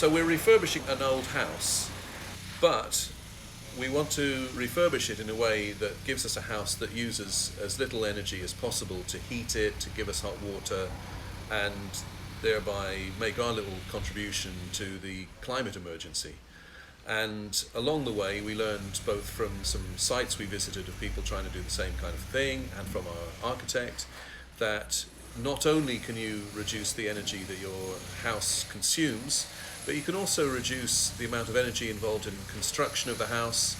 So we're refurbishing an old house, but we want to refurbish it in a way that gives us a house that uses as little energy as possible to heat it, to give us hot water, and thereby make our little contribution to the climate emergency. And along the way, we learned both from some sites we visited of people trying to do the same kind of thing, and from our architect, that not only can you reduce the energy that your house consumes, but you can also reduce the amount of energy involved in construction of the house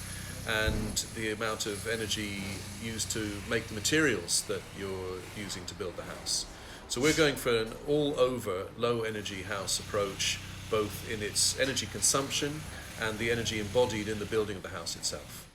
and the amount of energy used to make the materials that you're using to build the house. So we're going for an all-over low-energy house approach, both in its energy consumption and the energy embodied in the building of the house itself.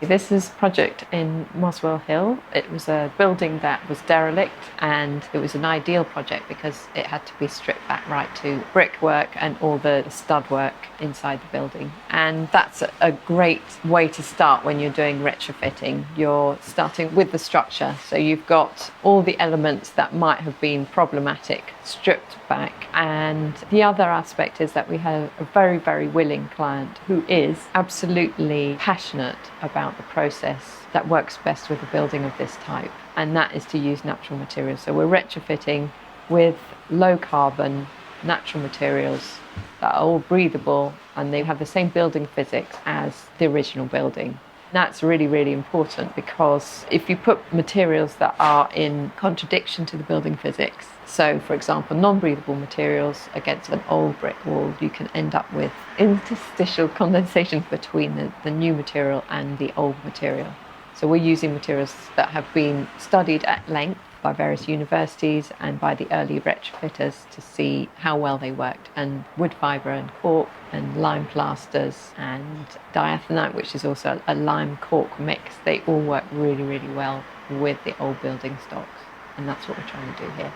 This is a project in Muswell Hill. It was a building that was derelict, and it was an ideal project because it had to be stripped back right to brickwork and all the stud work inside the building. And that's a great way to start when you're doing retrofitting. You're starting with the structure, so you've got all the elements that might have been problematic stripped back. And the other aspect is that we have a very, very willing client who is absolutely passionate about the process that works best with a building of this type, and that is to use natural materials. So we're retrofitting with low carbon natural materials that are all breathable, and they have the same building physics as the original building. That's really, really important, because if you put materials that are in contradiction to the building physics, so for example non-breathable materials against an old brick wall, you can end up with interstitial condensation between the new material and the old material. So we're using materials that have been studied at length by various universities and by the early retrofitters to see how well they worked, and wood fibre and cork and lime plasters and diathanite, which is also a lime cork mix, they all work really, really well with the old building stocks, and that's what we're trying to do here.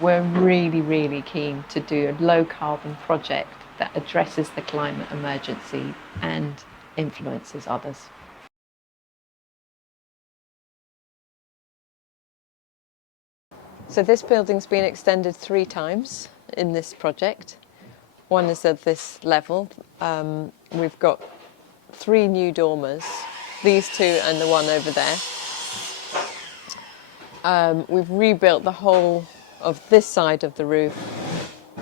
We're really, really keen to do a low carbon project that addresses the climate emergency and influences others. So this building's been extended 3 times in this project. One is at this level. We've got 3 new dormers, these 2 and the one over there. We've rebuilt the whole of this side of the roof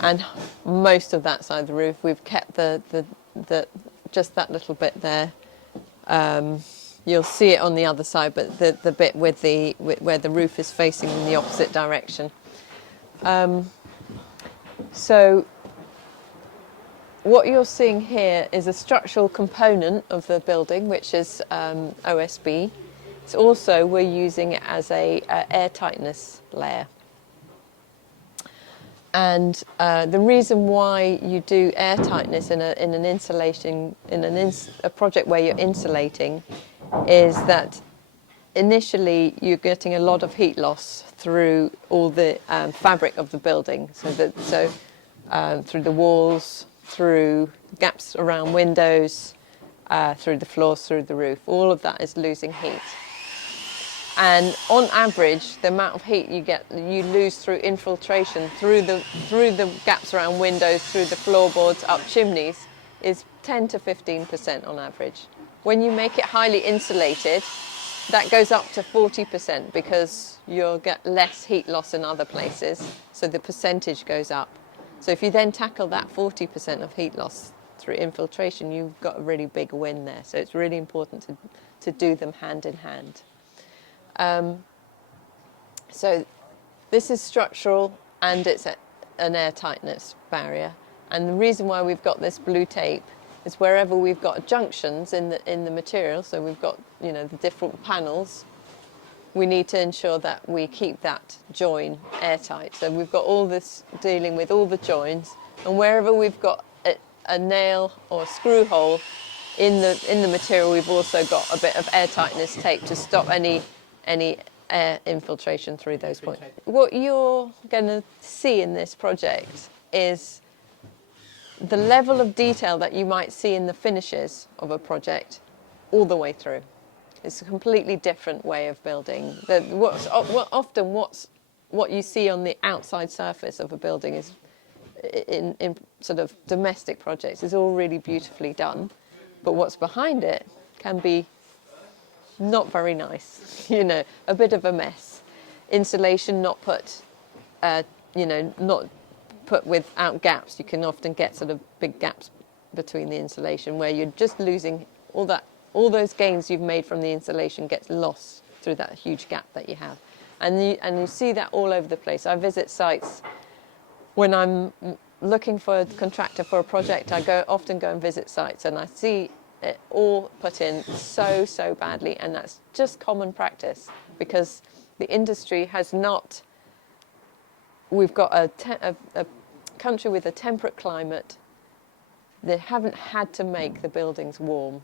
and most of that side of the roof. We've kept the just that little bit there. You'll see it on the other side, but the bit with where the roof is facing in the opposite direction. So what you're seeing here is a structural component of the building, which is OSB. It's also, we're using it as a air tightness layer. And the reason why you do air tightness in a project where you're insulating is that initially you're getting a lot of heat loss through all the fabric of the building, through the walls, through gaps around windows, through the floors, through the roof. All of that is losing heat. And on average, the amount of heat you lose through infiltration, through the gaps around windows, through the floorboards, up chimneys, is 10 to 15% on average. When you make it highly insulated, that goes up to 40% because you'll get less heat loss in other places, so the percentage goes up. So if you then tackle that 40% of heat loss through infiltration, you've got a really big win there. So it's really important to do them hand in hand. So this is structural, and it's an air tightness barrier. And the reason why we've got this blue tape is wherever we've got junctions in the material, so we've got the different panels, we need to ensure that we keep that join airtight. So we've got all this dealing with all the joins, and wherever we've got a nail or a screw hole in the material, we've also got a bit of air tightness tape to stop any air infiltration through those points. What you're going to see in this project is the level of detail that you might see in the finishes of a project all the way through. It's a completely different way of building. What you see on the outside surface of a building is in sort of domestic projects is all really beautifully done, but what's behind it can be not very nice. A bit of a mess. Insulation not put, not put without gaps. You can often get sort of big gaps between the insulation where you're just losing all those gains you've made from the insulation gets lost through that huge gap that you have. And you see that all over the place. I visit sites when I'm looking for a contractor for a project. I often go and visit sites, and I see it all put in so badly, and that's just common practice because the industry has not. We've got a country with a temperate climate. They haven't had to make the buildings warm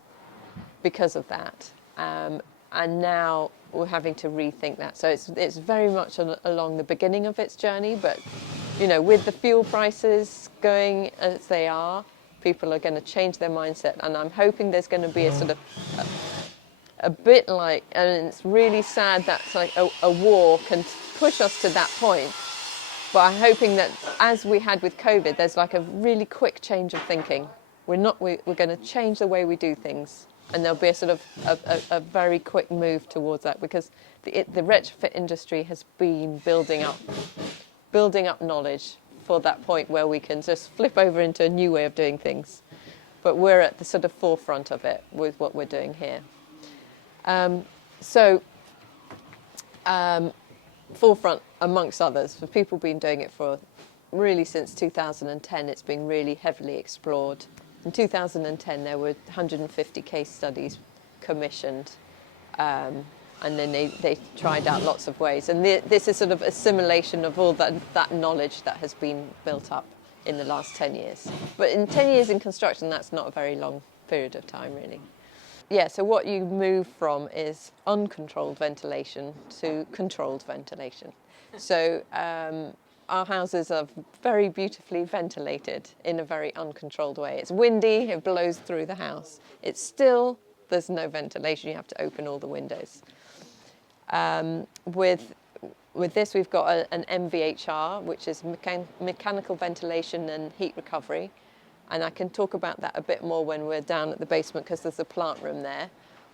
because of that, and now we're having to rethink that. So it's very much along the beginning of its journey, but with the fuel prices going as they are, people are going to change their mindset, and I'm hoping there's going to be a sort of a bit like, and it's really sad that like a war can push us to that point. But I'm hoping that, as we had with COVID, there's like a really quick change of thinking. We're going to change the way we do things, and there'll be a sort of a very quick move towards that, because the retrofit industry has been building up knowledge for that point where we can just flip over into a new way of doing things. But we're at the sort of forefront of it with what we're doing here. Forefront amongst others, for people been doing it for really since 2010. It's been really heavily explored. In 2010 there were 150 case studies commissioned, and then they tried out lots of ways, and this is sort of assimilation of all that knowledge that has been built up in the last 10 years. But in 10 years in construction, that's not a very long period of time really. Yeah, so what you move from is uncontrolled ventilation to controlled ventilation. So our houses are very beautifully ventilated in a very uncontrolled way. It's windy, it blows through the house. It's still, there's no ventilation, you have to open all the windows. With this, we've got an MVHR, which is mechanical ventilation and heat recovery. And I can talk about that a bit more when we're down at the basement, because there's a plant room there.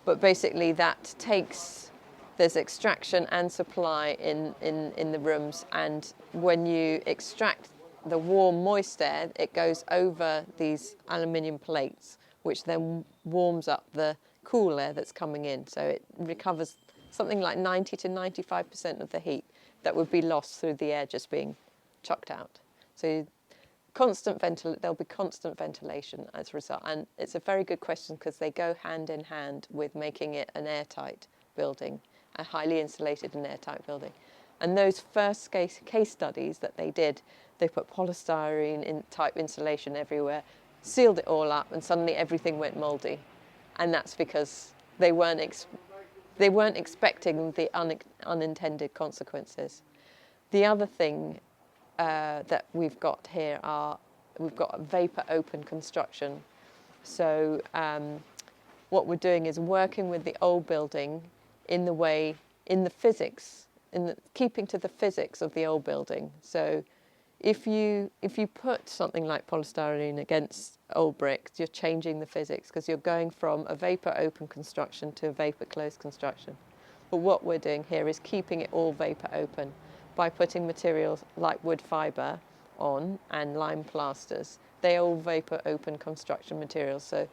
But basically there's extraction and supply in the rooms. And when you extract the warm, moist air, it goes over these aluminium plates, which then warms up the cool air that's coming in. So it recovers something like 90 to 95% of the heat that would be lost through the air just being chucked out. So there'll be constant ventilation as a result. And it's a very good question, because they go hand in hand with making it an airtight building, a highly insulated and airtight building. And those first case studies that they did, they put polystyrene type insulation everywhere, sealed it all up, and suddenly everything went mouldy. And that's because they weren't expecting the unintended consequences. The other thing that we've got here we've got vapor open construction. So what we're doing is working with the old building keeping to the physics of the old building. So if you put something like polystyrene against old bricks, you're changing the physics, because you're going from a vapor open construction to a vapor closed construction. But what we're doing here is keeping it all vapor open by putting materials like wood fibre on and lime plasters. They are all vapor open construction materials. So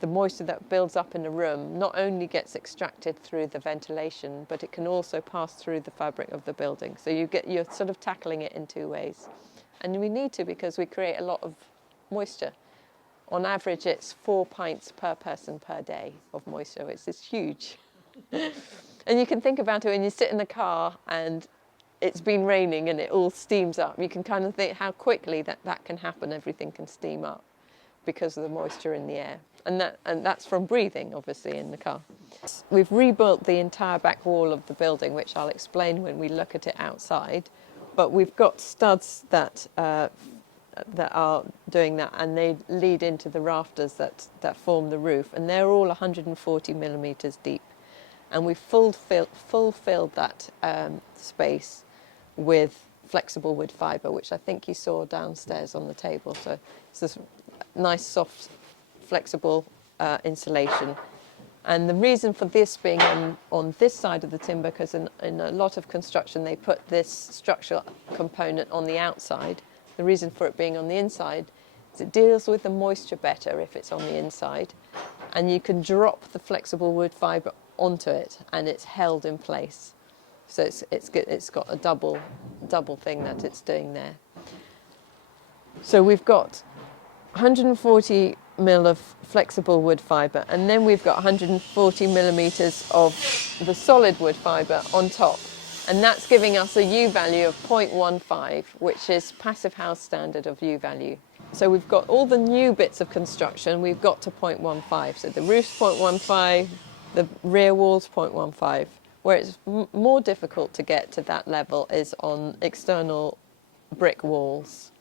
the moisture that builds up in the room not only gets extracted through the ventilation, but it can also pass through the fabric of the building. So you're sort of tackling it in two ways. And we need to, because we create a lot of moisture. On average, it's 4 pints per person per day of moisture, which is huge. And you can think about it when you sit in the car and it's been raining and it all steams up. You can kind of think how quickly that can happen. Everything can steam up because of the moisture in the air. And that's from breathing, obviously, in the car. We've rebuilt the entire back wall of the building, which I'll explain when we look at it outside. But we've got studs that that are doing that, and they lead into the rafters that form the roof, and they're all 140 millimetres deep. And we fulfilled that space with flexible wood fibre, which I think you saw downstairs on the table. So it's this nice, soft, flexible insulation. And the reason for this being on this side of the timber, because in a lot of construction they put this structural component on the outside. The reason for it being on the inside is it deals with the moisture better if it's on the inside, and you can drop the flexible wood fibre onto it and it's held in place. So it's good. It's got a double thing that it's doing there. So we've got 140 mil of flexible wood fibre, and then we've got 140 millimetres of the solid wood fibre on top, and that's giving us a U value of 0.15, which is Passive House standard of U value. So we've got all the new bits of construction, we've got to 0.15. So the roof's 0.15, the rear wall's 0.15. Where it's more difficult to get to that level is on external brick walls.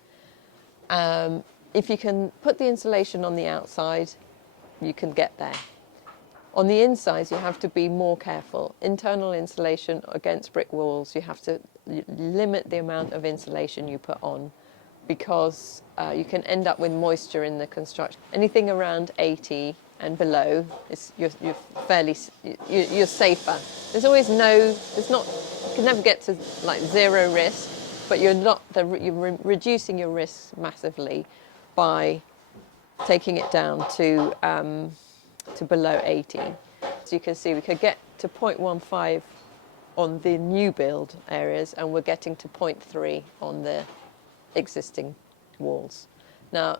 If you can put the insulation on the outside, you can get there. On the inside, you have to be more careful. Internal insulation against brick walls, you have to limit the amount of insulation you put on, because you can end up with moisture in the construction. Anything around 80 and below, you're safer. There's always you can never get to like zero risk, but you're reducing your risk massively by taking it down to below 80. So you can see we could get to 0.15 on the new build areas, and we're getting to 0.3 on the existing walls. Now,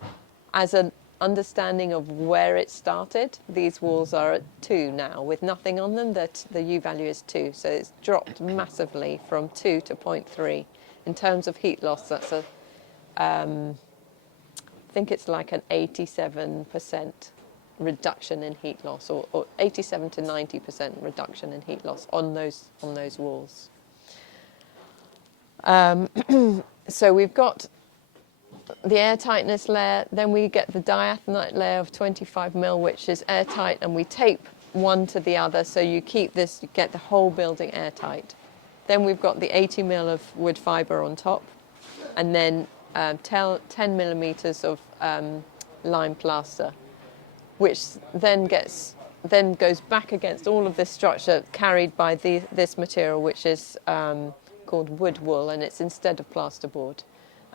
as an understanding of where it started, these walls are at 2 now. With nothing on them, the U value is 2. So it's dropped massively from 2 to 0.3. In terms of heat loss, that's I think it's like an 87% reduction in heat loss, or 87 to 90% reduction in heat loss on those walls. So we've got the airtightness layer, then we get the diathanite layer of 25 mil, which is airtight, and we tape one to the other, so you get the whole building airtight. Then we've got the 80 mil of wood fibre on top, and then 10 millimetres of lime plaster, which then goes back against all of this structure carried by this material, which is called wood wool, and it's instead of plasterboard,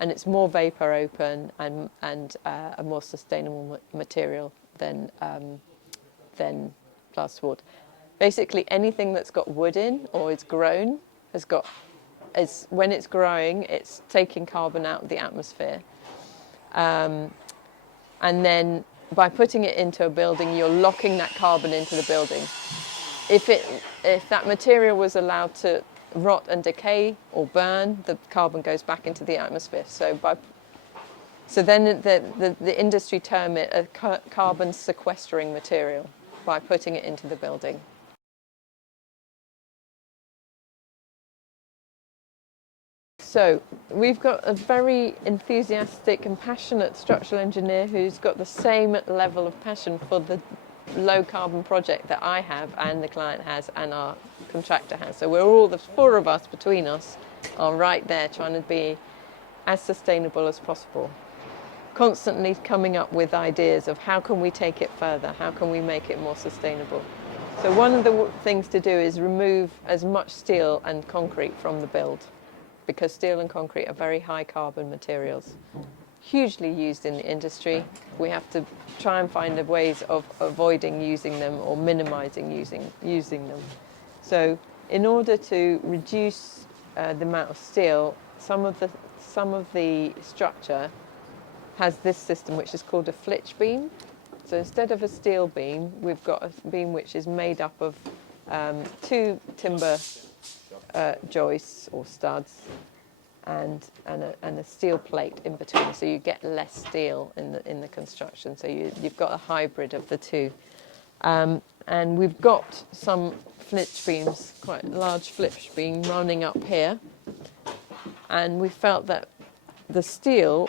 and it's more vapor open and a more sustainable material than plasterboard. Basically, anything that's got wood in or is grown when it's growing, it's taking carbon out of the atmosphere, and then by putting it into a building, you're locking that carbon into the building. If that material was allowed to rot and decay or burn, the carbon goes back into the atmosphere. So then the industry term it a carbon-sequestering material by putting it into the building. So we've got a very enthusiastic and passionate structural engineer who's got the same level of passion for the low carbon project that I have and the client has and our contractor has. So we're all, the 4 of us between us are right there trying to be as sustainable as possible. Constantly coming up with ideas of how can we take it further, how can we make it more sustainable. So one of the things to do is remove as much steel and concrete from the build, because steel and concrete are very high carbon materials, hugely used in the industry. We have to try and find ways of avoiding using them or minimizing using them. So in order to reduce the amount of steel, some of the structure has this system which is called a flitch beam. So instead of a steel beam, we've got a beam which is made up of 2 timber joists or studs and a steel plate in between, so you get less steel in the construction. So you've got a hybrid of the 2, and we've got some flitch beams, quite a large flitch beam running up here, and we felt that the steel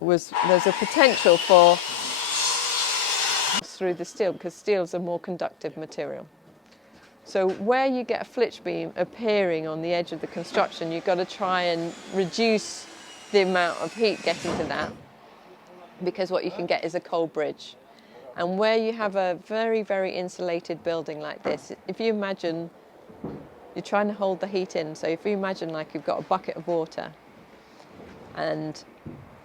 there's a potential for through the steel because steel is a more conductive material. So where you get a flitch beam appearing on the edge of the construction, you've got to try and reduce the amount of heat getting to that, because what you can get is a cold bridge. And where you have a very, very insulated building like this, if you imagine you're trying to hold the heat in, so if you imagine like you've got a bucket of water and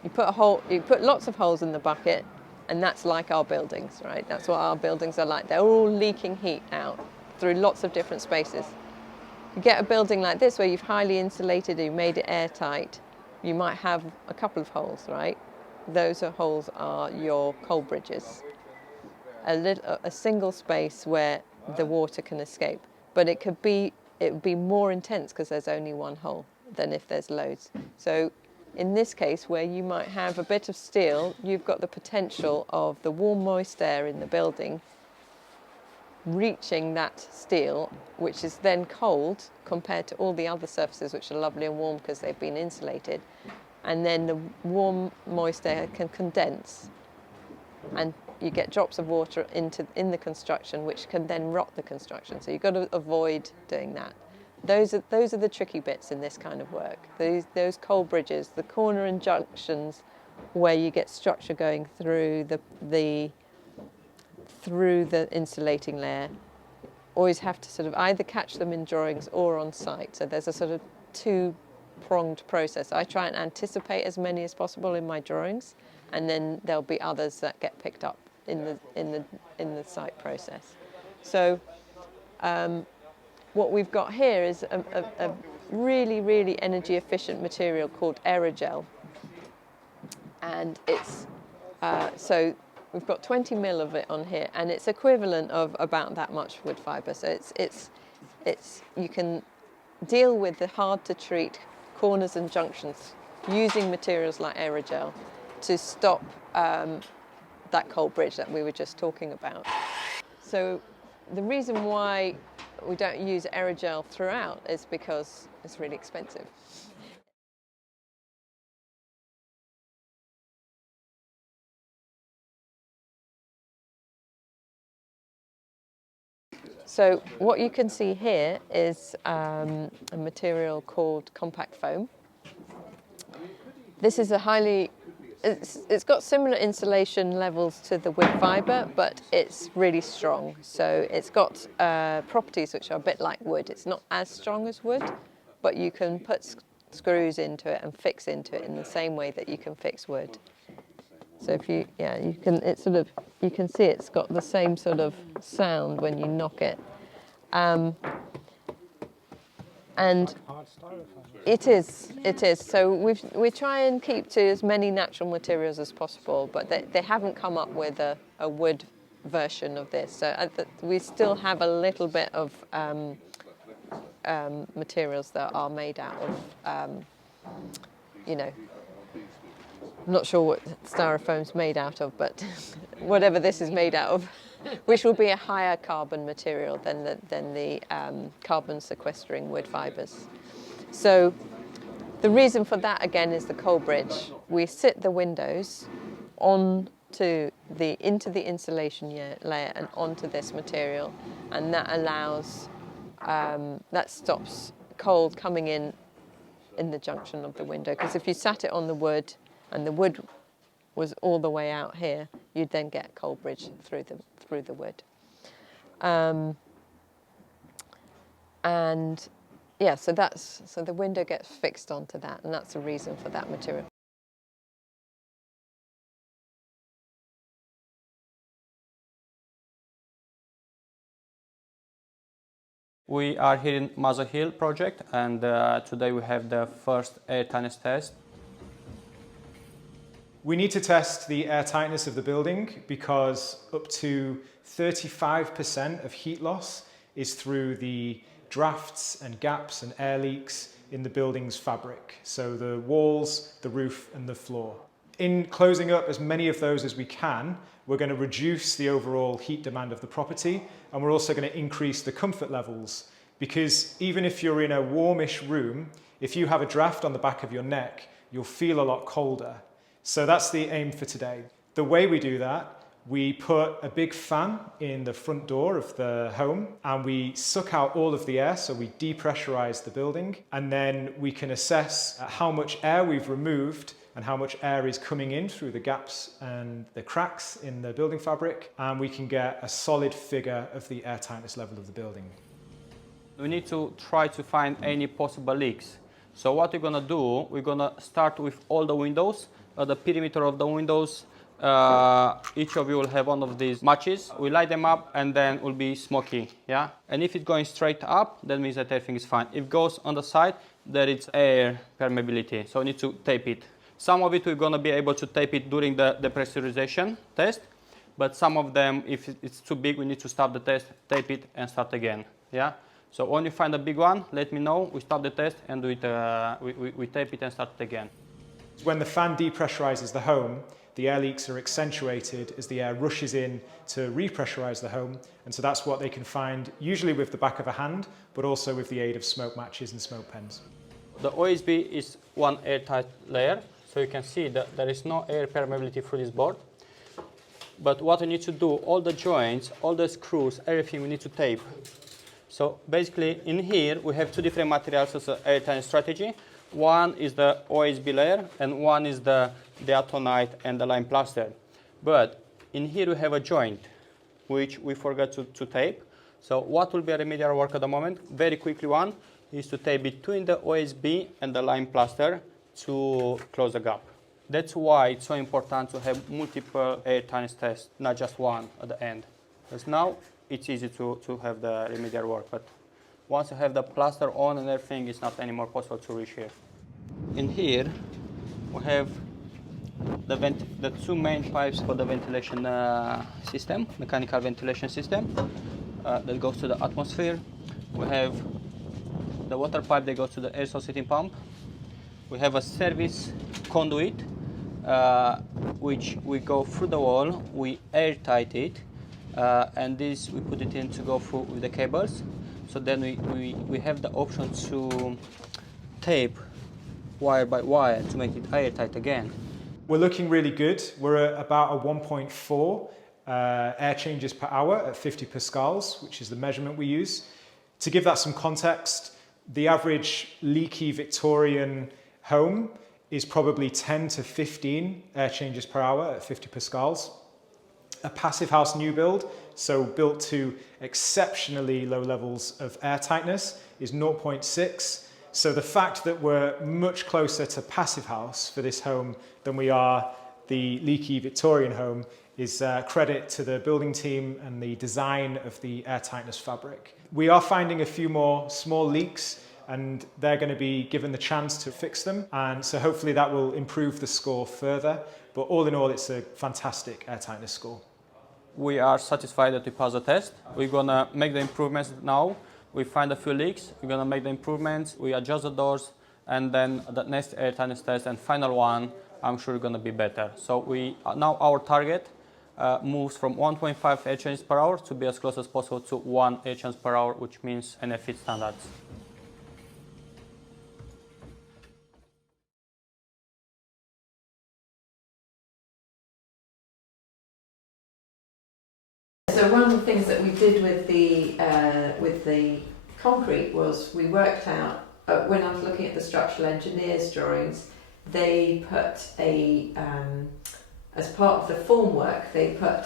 you put lots of holes in the bucket, and that's like our buildings, right? That's what our buildings are like. They're all leaking heat out through lots of different spaces. You get a building like this where you've highly insulated it, you made it airtight, you might have a couple of holes, right? Those holes are your cold bridges. A single space where the water can escape. But it would be more intense because there's only one hole than if there's loads. So in this case, where you might have a bit of steel, you've got the potential of the warm, moist air in the building reaching that steel, which is then cold compared to all the other surfaces, which are lovely and warm because they've been insulated. And then the warm, moist air can condense, and you get drops of water in the construction, which can then rot the construction. So you've got to avoid doing that. Those are the tricky bits in this kind of work. Those cold bridges, the corner and junctions, where you get structure going through the insulating layer. Always have to sort of either catch them in drawings or on site. So there's a sort of two-pronged process. I try and anticipate as many as possible in my drawings, and then there'll be others that get picked up in the site process. So what we've got here is a really, really energy efficient material called aerogel, and it's so we've got 20 mil of it on here, and it's equivalent of about that much wood fibre. So it's you can deal with the hard to treat corners and junctions using materials like aerogel to stop that cold bridge that we were just talking about. So the reason why we don't use aerogel throughout is because it's really expensive. So what you can see here is a material called compact foam. This is it's got similar insulation levels to the wood fibre, but it's really strong. So it's got properties which are a bit like wood. It's not as strong as wood, but you can put screws into it and fix into it in the same way that you can fix wood. So if you can see it's got the same sort of sound when you knock it. And it is. So we try and keep to as many natural materials as possible, but they haven't come up with a wood version of this. So we still have a little bit of materials that are made out of, I'm not sure what styrofoam's made out of, but whatever this is made out of, which will be a higher carbon material than the carbon-sequestering wood fibres. So the reason for that, again, is the cold bridge. We sit the windows into the insulation layer and onto this material, and that allows, that stops cold coming in the junction of the window. Because if you sat it on the wood, and the wood was all the way out here, you'd then get cold bridge through the wood. And yeah, so the window gets fixed onto that, and that's the reason for that material. We are here in Muswell Hill project, and today we have the first air tightness test. We need to test the airtightness of the building because up to 35% of heat loss is through the drafts and gaps and air leaks in the building's fabric. So the walls, the roof and the floor. In closing up as many of those as we can, we're going to reduce the overall heat demand of the property, and we're also going to increase the comfort levels, because even if you're in a warmish room, if you have a draft on the back of your neck, you'll feel a lot colder. So that's the aim for today. The way we do that, we put a big fan in the front door of the home and we suck out all of the air, so we depressurize the building, and then we can assess how much air we've removed and how much air is coming in through the gaps and the cracks in the building fabric, and we can get a solid figure of the air tightness level of the building. We need to try to find any possible leaks. So what we're going to do, we're going to start with all the windows, the perimeter of the windows. Each of you will have one of these matches. We light them up and then it will be smoky, yeah? And if it's going straight up, that means that everything is fine. If it goes on the side, there is air permeability, so we need to tape it. Some of it we're going to be able to tape it during the depressurization test, but some of them, if it's too big, we need to stop the test, tape it and start again, yeah? So when you find a big one, let me know, we stop the test and do it, we tape it and start it again. When the fan depressurizes the home, the air leaks are accentuated as the air rushes in to repressurize the home, and so that's what they can find, usually with the back of a hand, but also with the aid of smoke matches and smoke pens. The OSB is one airtight layer, so you can see that there is no air permeability through this board. But what we need to do, all the joints, all the screws, everything we need to tape. So basically in here we have two different materials as an airtight strategy. One is the OSB layer and one is the diatomite and the lime plaster. But in here we have a joint which we forgot to tape. So what will be a remedial work at the moment? Very quickly one is to tape between the OSB and the lime plaster to close the gap. That's why it's so important to have multiple airtightness tests, not just one at the end. Because now it's easy to have the remedial work, but once you have the plaster on and everything, it's not anymore possible to reach here. In here, we have the two main pipes for the ventilation system, mechanical ventilation system, that goes to the atmosphere. We have the water pipe that goes to the air source heating pump. We have a service conduit, which we go through the wall, we airtight it, and this we put it in to go through with the cables. So then we have the option to tape wire by wire to make it airtight again. We're looking really good. We're at about a 1.4 air changes per hour at 50 pascals, which is the measurement we use. To give that some context, the average leaky Victorian home is probably 10 to 15 air changes per hour at 50 pascals. A passive house new build, so built to exceptionally low levels of air tightness, is 0.6. So the fact that we're much closer to passive house for this home than we are the leaky Victorian home is credit to the building team and the design of the air tightness fabric. We are finding a few more small leaks, and they're going to be given the chance to fix them, and so hopefully that will improve the score further. But all in all, it's a fantastic air tightness score. We are satisfied that we passed the test. We're gonna make the improvements now. We find a few leaks, we're gonna make the improvements, we adjust the doors, and then the next air tightness test and final one, I'm sure gonna be better. So now our target moves from 1.5 air changes per hour to be as close as possible to 1 air change per hour, which means NFIT standards. So one of the things that we did with the concrete was we worked out, when I was looking at the structural engineers' drawings, they put as part of the formwork, they put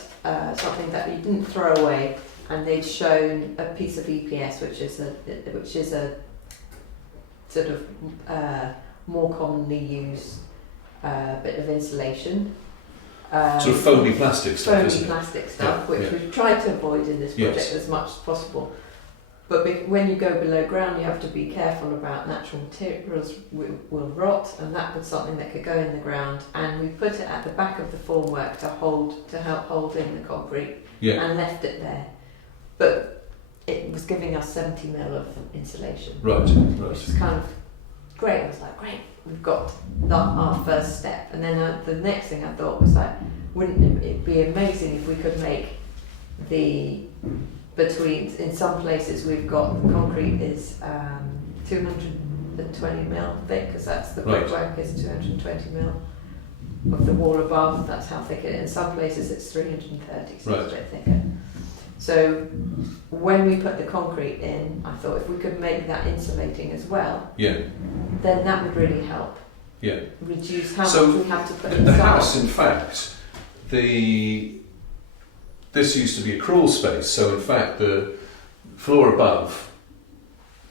something that you didn't throw away, and they'd shown a piece of EPS, which is a sort of more commonly used bit of insulation. Sort of foamy plastic stuff, foamy isn't it? plastic stuff, Yeah, which we've tried to avoid in this project Yes. as much as possible. But when you go below ground, you have to be careful about natural materials will rot, and that was something that could go in the ground. And we put it at the back of the formwork to help hold in the concrete, and left it there. But it was giving us 70 mil of insulation, Right. which is kind of great. I was like, great, we've got our first step. And then the next thing I thought was like, wouldn't it be amazing if we could make in some places we've got the concrete is 220 mil thick, because that's the brickwork is 220 mil. of the wall above. That's how thick it is. In some places it's 330, so it's a bit thicker. So when we put the concrete in, I thought if we could make that insulating as well, then that would really help reduce how much we have to put inside. The house, in fact, this used to be a crawl space, so in fact the floor above,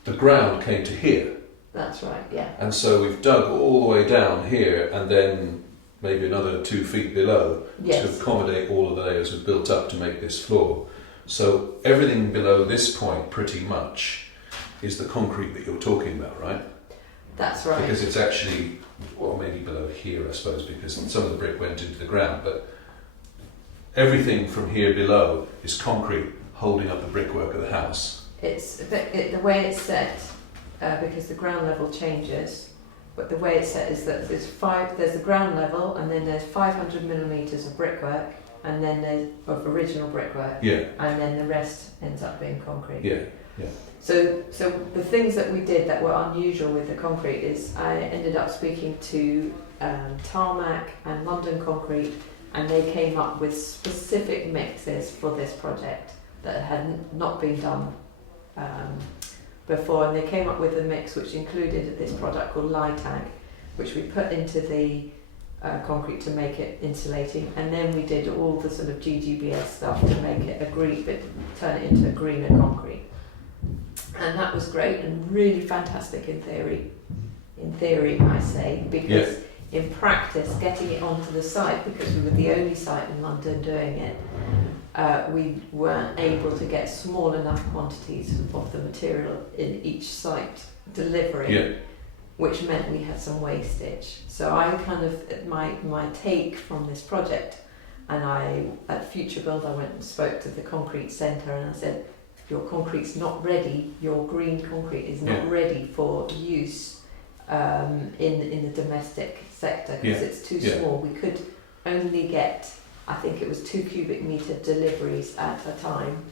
the ground came to here. That's right, yeah. And so we've dug all the way down here and then maybe another 2 feet below to accommodate all of the layers we've built up to make this floor. So everything below this point pretty much is the concrete that you're talking about, right? That's right. Because it's actually, well, maybe below here I suppose, because some of the brick went into the ground, but everything from here below is concrete holding up the brickwork of the house. It's the way it's set, because the ground level changes, but the way it's set is that there's the ground level, and then there's 500 millimetres of brickwork, and then there's of original brickwork, and then the rest ends up being concrete. So the things that we did that were unusual with the concrete is I ended up speaking to Tarmac and London Concrete, and they came up with specific mixes for this project that had not been done before, and they came up with a mix which included this product called Lytag, which we put into the concrete to make it insulating, and then we did all the sort of GGBS stuff to make it turn it into a greener concrete. And that was great and really fantastic in theory. In theory, I say, because in practice, getting it onto the site, because we were the only site in London doing it, we weren't able to get small enough quantities of the material in each site delivery, which meant we had some wastage. So I kind of, my take from this project, and at Future Build I went and spoke to the concrete centre, and I said, your concrete's not ready, your green concrete is not ready for use in the domestic sector, because it's too small. We could only get, I think it was 2 cubic metre deliveries at a time.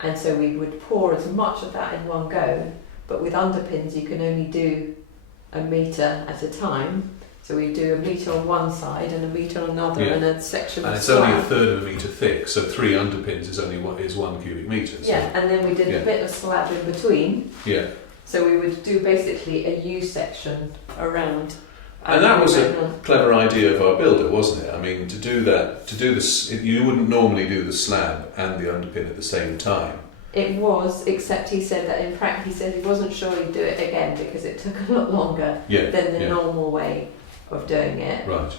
And so we would pour as much of that in one go, but with underpins you can only do a metre at a time. So we do a metre on one side and a metre on another, and a section of slab. And it's only 1/3 of a metre thick, so 3 underpins is only 1 cubic metre. So. And then we did a bit of slab in between. So we would do basically a U section around. And that was a clever idea of our builder, wasn't it? I mean, to do this, you wouldn't normally do the slab and the underpin at the same time. It was, except he said that in practice, he said he wasn't sure he'd do it again because it took a lot longer than the normal way of doing it. Right.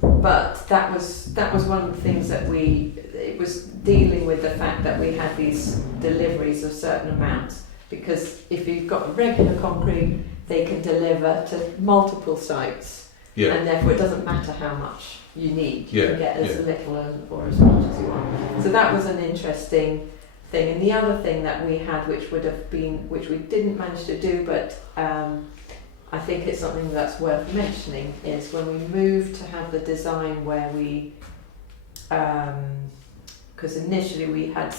But that was one of the things that it was dealing with the fact that we had these deliveries of certain amounts, because if you've got regular concrete, they can deliver to multiple sites, and therefore it doesn't matter how much you need. You can get as little or as much as you want. So that was an interesting thing. And the other thing that we had, which we didn't manage to do, but I think it's something that's worth mentioning, is when we moved to have the design where we, because initially we had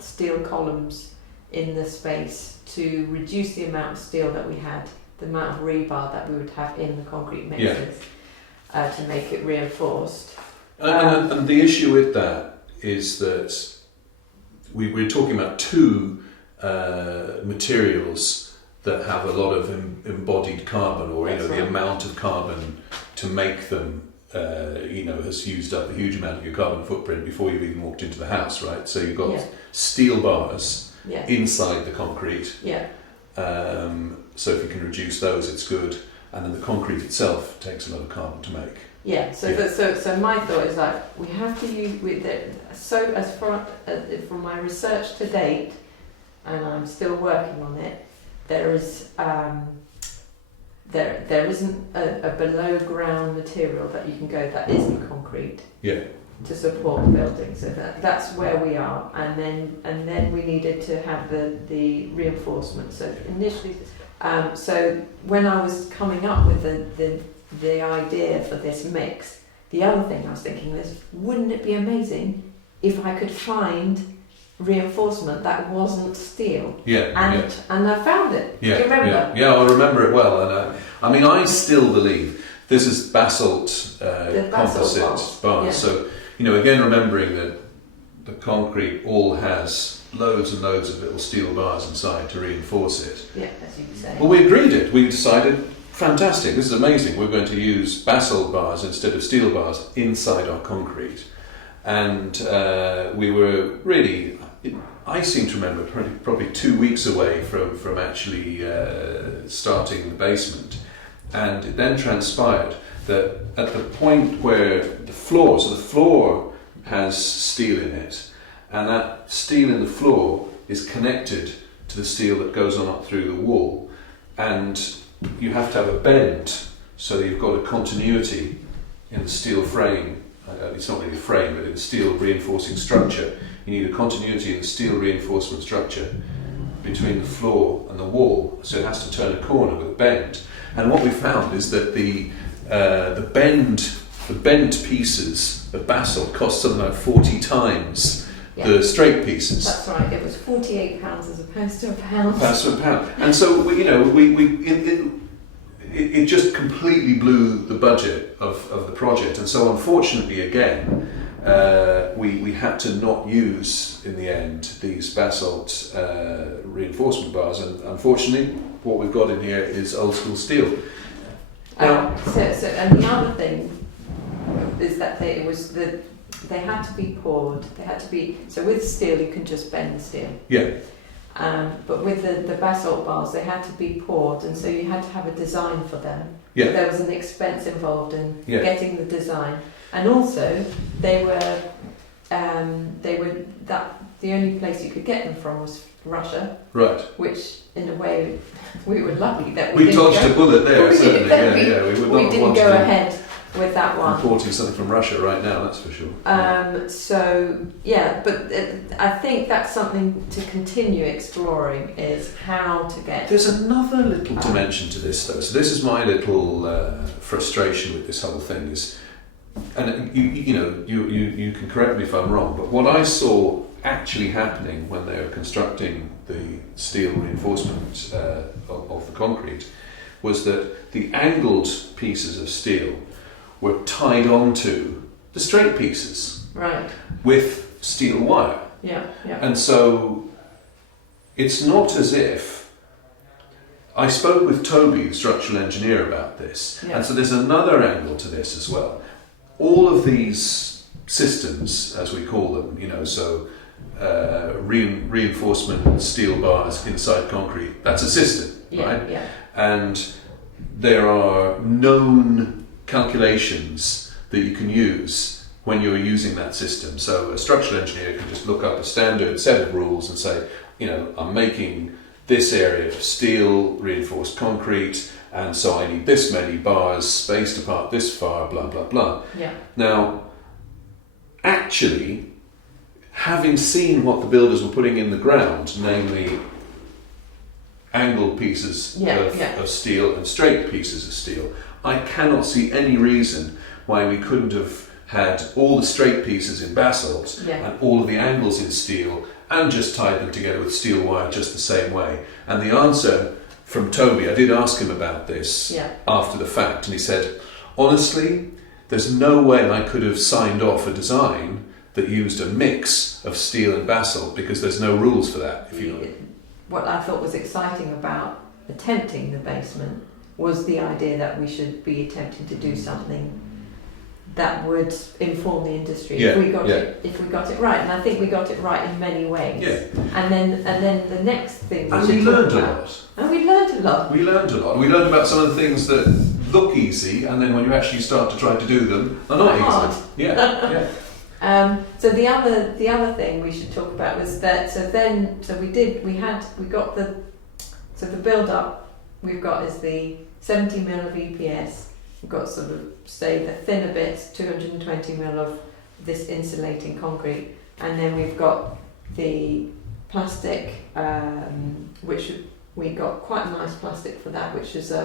steel columns in the space to reduce the amount of steel that we had, the amount of rebar that we would have in the concrete mixes, to make it reinforced. And the issue with that is that we're talking about 2 materials that have a lot of embodied carbon, or the amount of carbon to make them has used up a huge amount of your carbon footprint before you've even walked into the house, right? So you've got steel bars inside the concrete. So if you can reduce those, it's good. And then the concrete itself takes a lot of carbon to make. So my thought is like, we have to use so as far from my research to date, and I'm still working on it, there is there isn't a below ground material that you can go that isn't concrete to support the building. So that's where we are, and then we needed to have the reinforcement. So initially, so when I was coming up with the idea for this mix, the other thing I was thinking is, wouldn't it be amazing if I could find reinforcement that wasn't steel? And I found it. Do you remember? Yeah, I remember it well. And I mean, I still believe This is basalt composite bars. Yeah. So, you know, again, remembering that the concrete all has loads and loads of little steel bars inside to reinforce it. Yeah, as you say. Well, we agreed it. We decided, fantastic, this is amazing. We're going to use basalt bars instead of steel bars inside our concrete. And we were really, I seem to remember, probably 2 weeks away from actually starting the basement. And it then transpired that at the point where the floor has steel in it, and that steel in the floor is connected to the steel that goes on up through the wall, and you have to have a bend so that you've got a continuity in the steel frame. It's not really a frame, but in the steel reinforcing structure. You need a continuity in the steel reinforcement structure between the floor and the wall, so it has to turn a corner with a bend. And what we found is that the bent pieces of basalt cost something like 40 times the straight pieces. That's right. It was £48 as opposed to £1. That's a pound. And so it just completely blew the budget of the project. And so unfortunately, again, we had to not use in the end these basalt reinforcement bars. And unfortunately, what we've got in here is old school steel. Now, and the other thing is that they had to be poured. They had to be, so with steel you can just bend the steel. Yeah. But with the basalt bars they had to be poured, and so you had to have a design for them. Yeah. So there was an expense involved in Yeah. getting the design, and also they were that the only place you could get them from was Russia. Right. Which, in a way, we were lucky that We didn't dodged go, a bullet there, certainly. Yeah. We would we not didn't want go to ahead with that one. importing something from Russia right now, that's for sure. So yeah, but I think that's something to continue exploring, is how to get. There's another little dimension to this, though. So this is my little frustration with this whole thing is, and you can correct me if I'm wrong, but what I saw actually happening when they were constructing the steel reinforcement of the concrete was that the angled pieces of steel were tied onto the straight pieces, Right. with steel wire. Yeah. And so it's not as if I spoke with Toby, the structural engineer, about this. Yeah. And so there's another angle to this as well. All of these systems, as we call them, reinforcement steel bars inside concrete, that's a system, right? Yeah. And there are known calculations that you can use when you're using that system. So a structural engineer can just look up a standard set of rules and say, I'm making this area of steel reinforced concrete, and so I need this many bars spaced apart this far, blah, blah, blah. Yeah. Now, actually, having seen what the builders were putting in the ground, namely angled pieces of steel and straight pieces of steel, I cannot see any reason why we couldn't have had all the straight pieces in basalt and all of the angles in steel and just tied them together with steel wire just the same way. And the answer from Toby, I did ask him about this after the fact, and he said, honestly, there's no way I could have signed off a design that used a mix of steel and basalt, because there's no rules for that. What I thought was exciting about attempting the basement was the idea that we should be attempting to do something that would inform the industry if we got it right, and I think we got it right in many ways. Yeah. And then the next thing we learned a lot. And we learned a lot. We learned a lot. We learned about some of the things that look easy, and then when you actually start to try to do them, are not hard. easy. Yeah. So the other thing we should talk about was that the build up we've got is the 70 mil of EPS. We've got sort of, say, the thinner bits, 220 mil of this insulating concrete, and then we've got the plastic, which we got quite a nice plastic for that, which is a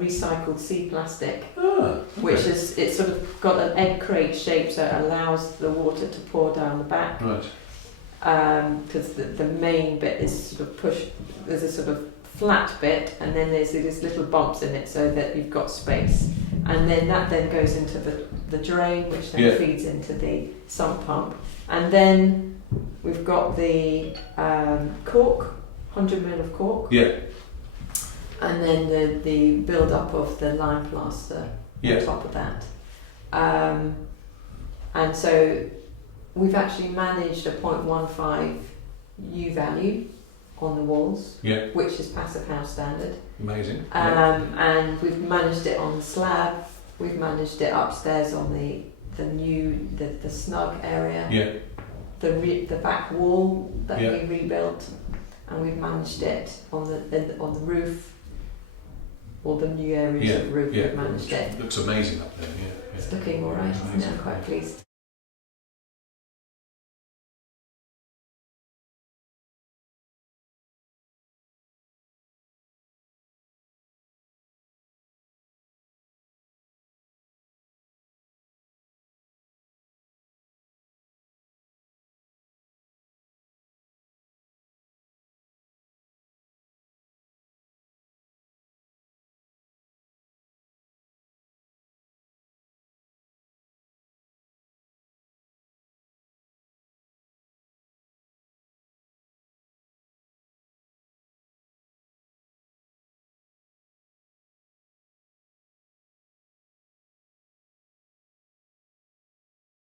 recycled sea plastic, which is, it's sort of got an egg crate shape, so it allows the water to pour down the back. Right. Because the main bit is sort of pushed, there's a sort of flat bit, and then there's these little bumps in it so that you've got space. and then that then goes into the drain, which then Yeah. feeds into the sump pump, and then we've got the cork, 100 ml of cork, Yeah. and then the build up of the lime plaster Yeah. on top of that. And so we've actually managed a 0.15 U value on the walls, Yeah. which is passive house standard. Amazing. And we've managed it on the slab. We've managed it upstairs on the snug area. Yeah. The back wall that Yeah. we rebuilt, and we've managed it on the roof, or the new areas Yeah, of the roof. yeah. We've managed it. Looks amazing up there. Yeah. It's looking all right. Amazing. I'm quite pleased.